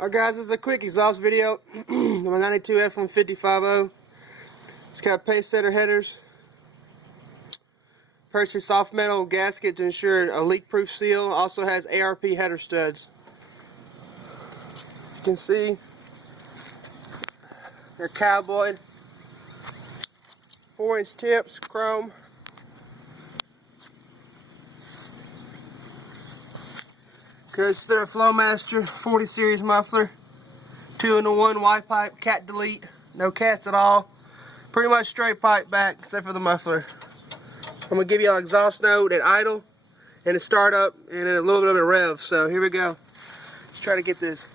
Alright guys, this is a quick exhaust video of my 92 F150 5.0. It's got pace setter headers. Purchased soft metal gasket to ensure a leak-proof seal. Also has ARP header studs. You can see they're cowboyed. 4-inch tips, chrome. They're a Flowmaster 40 series muffler, 2-in-1 Y pipe, cat delete, no cats at all. Pretty much straight pipe back except for the muffler. I'm gonna give you an exhaust note at idle and a startup and a little bit of a rev. So here we go. Let's try to get this.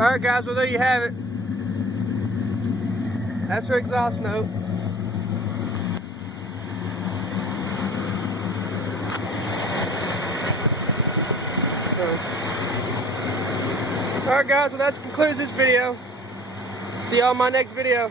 Alright guys, well there you have it. That's her exhaust note. Alright guys, well that concludes this video. See y'all in my next video.